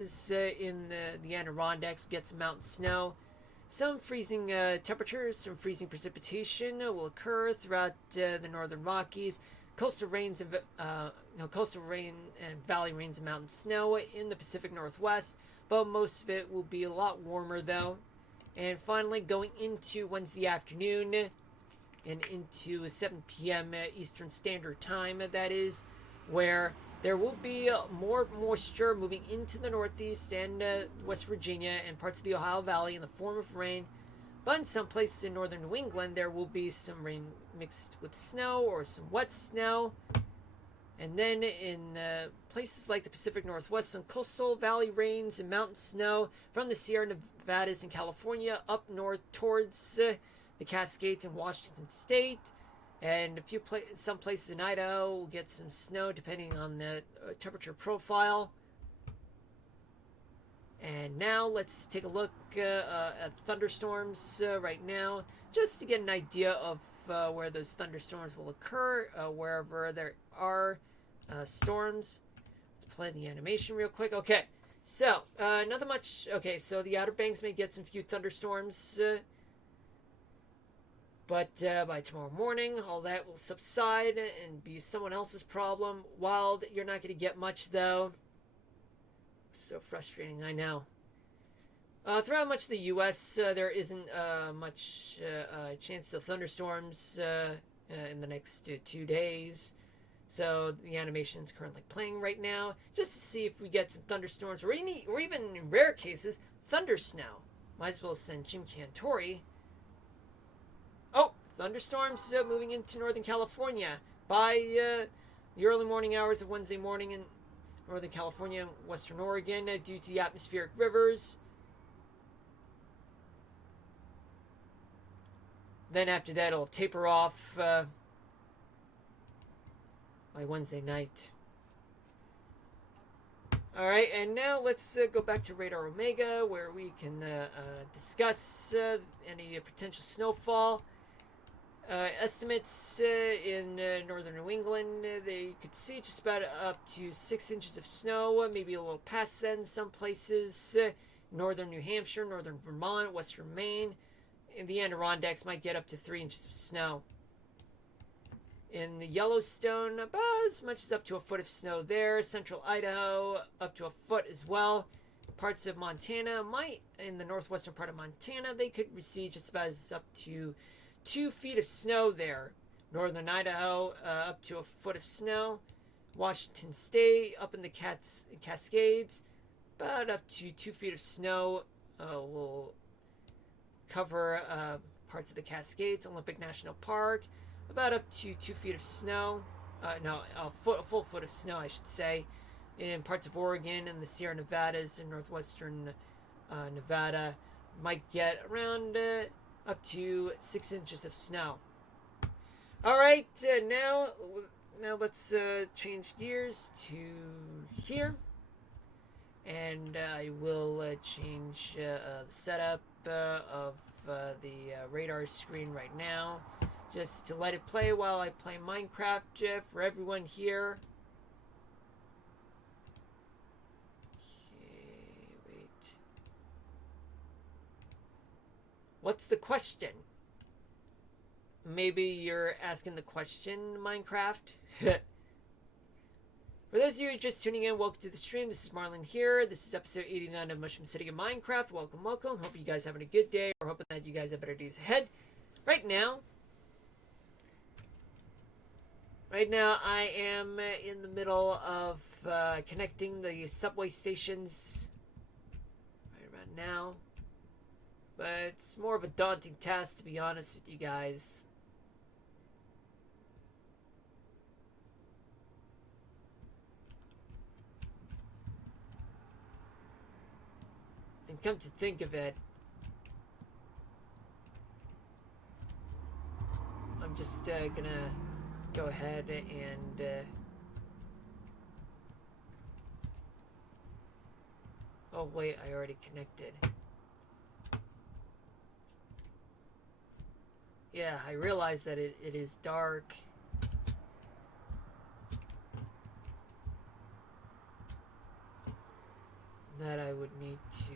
in the Adirondacks get some mountain snow. Some freezing temperatures, some freezing precipitation will occur throughout the northern Rockies. Coastal rain and valley rains and mountain snow in the Pacific Northwest, but most of it will be a lot warmer though. And finally, going into Wednesday afternoon and into 7 p.m. Eastern Standard Time, that is, where there will be more moisture moving into the Northeast and West Virginia and parts of the Ohio Valley in the form of rain. But in some places in northern New England, there will be some rain mixed with snow or some wet snow. And then in places like the Pacific Northwest, some coastal valley rains and mountain snow from the Sierra Nevadas in California up north towards the Cascades in Washington State. And some places in Idaho will get some snow depending on the temperature profile. And now let's take a look at thunderstorms right now, just to get an idea of where those thunderstorms will occur, wherever there are storms. Let's play the animation real quick. Okay, so nothing much. Okay, so the Outer Banks may get some few thunderstorms, but by tomorrow morning, all that will subside and be someone else's problem. Wild, you're not going to get much though. So frustrating, I know. Throughout much of the U.S., there isn't much chance of thunderstorms in the next 2 days. So the animation is currently playing right now, just to see if we get some thunderstorms, or even in rare cases, thunder snow. Might as well send Jim Cantori. Oh, thunderstorms moving into Northern California by the early morning hours of Wednesday morning in Northern California and Western Oregon due to the atmospheric rivers. Then after that, it'll taper off by Wednesday night. Alright, and now let's go back to Radar Omega, where we can discuss any potential snowfall. Estimates in northern New England, they could see just about up to 6 inches of snow, maybe a little past that in some places. Northern New Hampshire, northern Vermont, western Maine, and the Adirondacks might get up to 3 inches of snow. In the Yellowstone, about as much as up to a foot of snow there. Central Idaho, up to a foot as well. Parts of Montana in the northwestern part of Montana, they could receive just about as up to 2 feet of snow there. Northern Idaho, up to a foot of snow. Washington State, up in the Cascades, about up to 2 feet of snow will cover parts of the Cascades. Olympic National Park, about up to 2 feet of snow. A full foot of snow, I should say, in parts of Oregon and the Sierra Nevadas and northwestern Nevada. Might get around up to 6 inches of snow. All right, now let's change gears to here, and I will change the setup of the radar screen right now, just to let it play while I play Minecraft for everyone here. Okay, wait. What's the question? Maybe you're asking the question, Minecraft? For those of you just tuning in, welcome to the stream. This is Marlon here. This is episode 89 of Mushroom City of Minecraft. Welcome, welcome. Hope you guys are having a good day, or hoping that you guys have better days ahead. Right now, I am in the middle of connecting the subway stations right around now. But it's more of a daunting task, to be honest with you guys. And come to think of it, I'm just gonna go ahead and oh wait, I already connected. Yeah, I realize that it is dark. that I would need to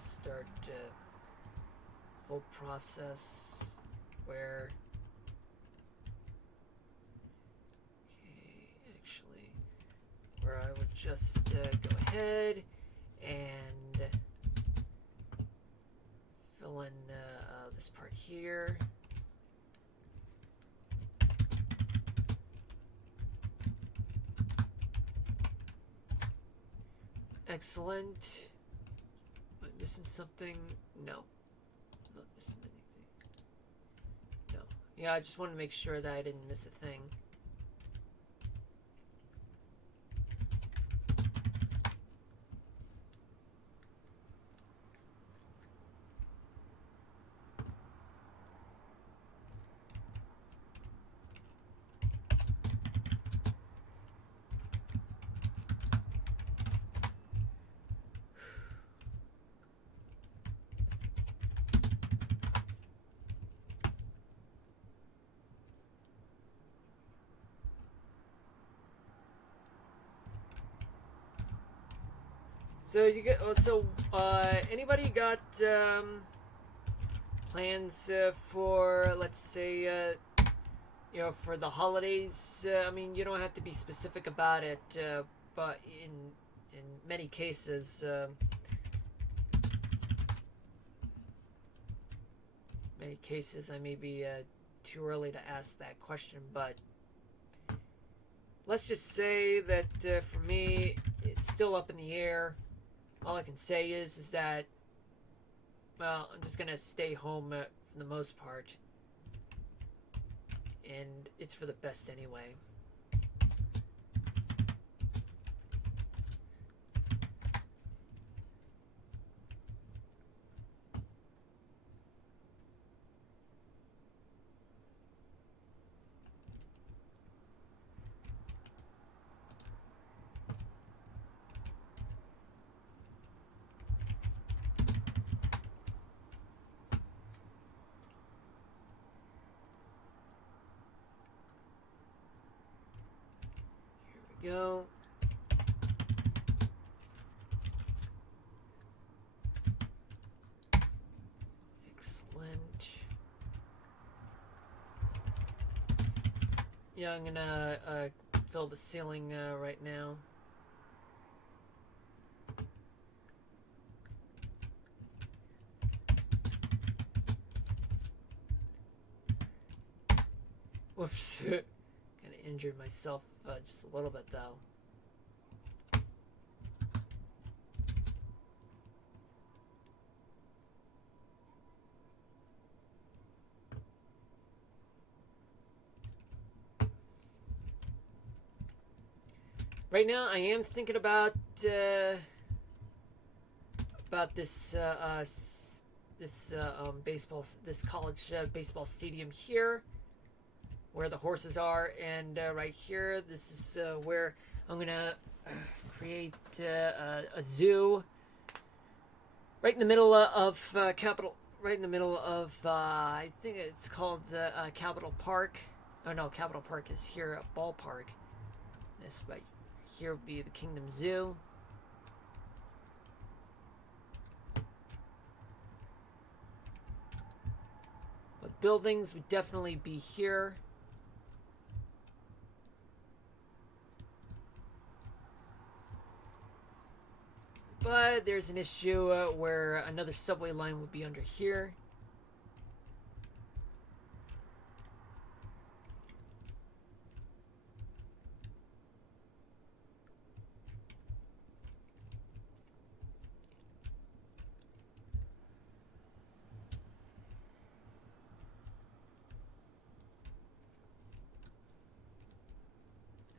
start whole process where actually where I would just go ahead and fill in this part here. Excellent. Am I missing something? No. I'm not missing anything. No. Yeah, I just wanted to make sure that I didn't miss a thing. So you get anybody got plans for, let's say, for the holidays? I mean, you don't have to be specific about it, but in many cases, I may be too early to ask that question, but let's just say that for me, it's still up in the air. All I can say is that, well, I'm just gonna stay home for the most part, and it's for the best anyway. Go. Excellent. Yeah, I'm gonna fill the ceiling right now. Whoops. Kind of injured myself just a little bit though. Right now, I am thinking about this college baseball stadium here, where the horses are, and right here, this is where I'm gonna create a zoo right in the middle of Capitol. Right in the middle of I think it's called Capitol Park. Oh no, Capitol Park is here at Ballpark. This right here would be the Kingdom Zoo. But buildings would definitely be here. But there's an issue where another subway line would be under here.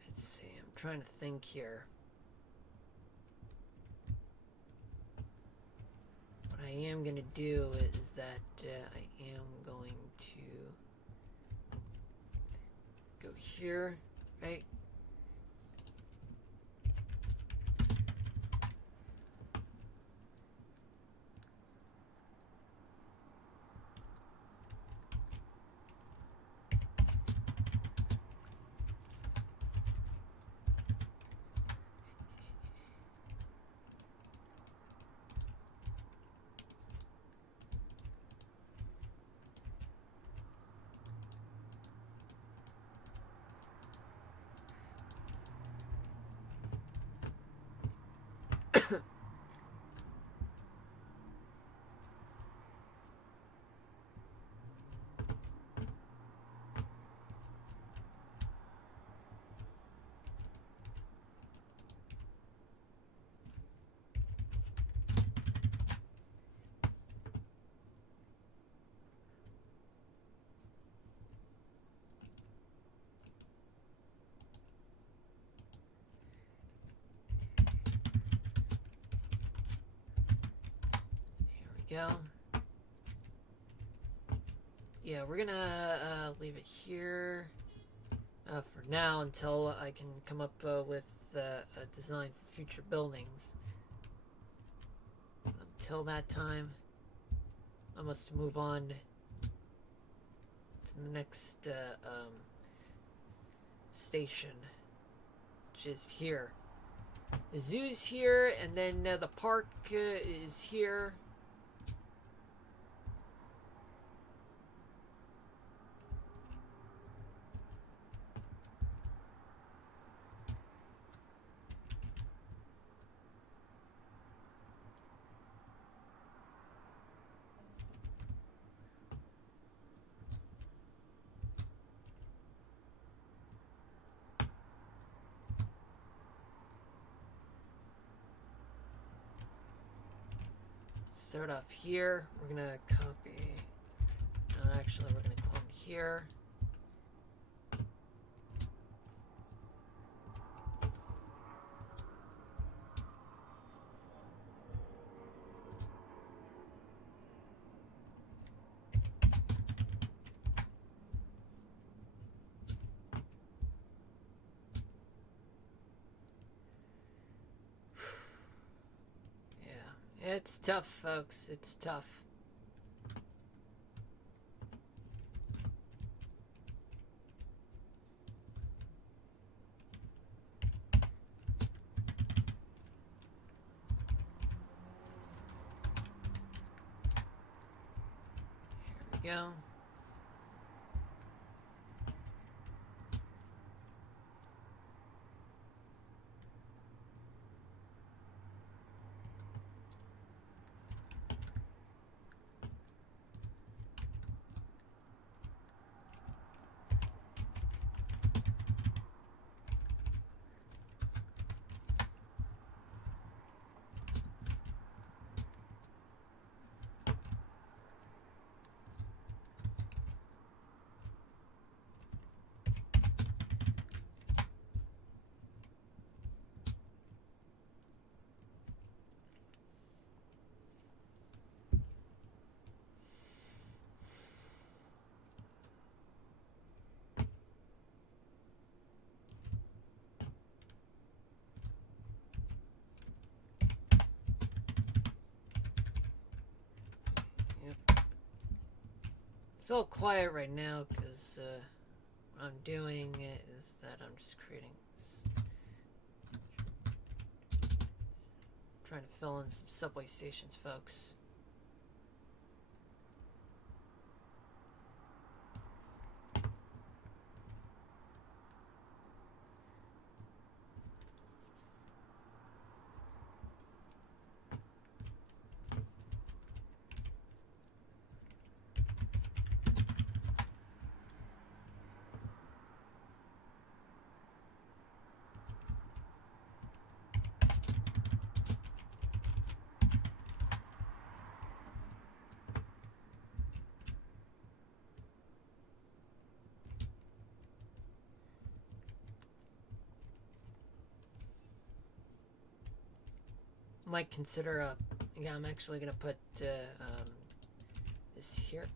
Let's see, I'm trying to think here. What I am going to do is that I am going to go here, right? go. Yeah, we're gonna leave it here for now until I can come up with a design for future buildings. Until that time, I must move on to the next station, which is here. The zoo's here, and then the park is here. Start off here. We're gonna copy. Actually, we're gonna clone here. It's tough, folks. It's tough. Here we go. It's all quiet right now because what I'm doing is that I'm just creating, trying to fill in some subway stations, folks. Might consider yeah, I'm actually gonna put this here.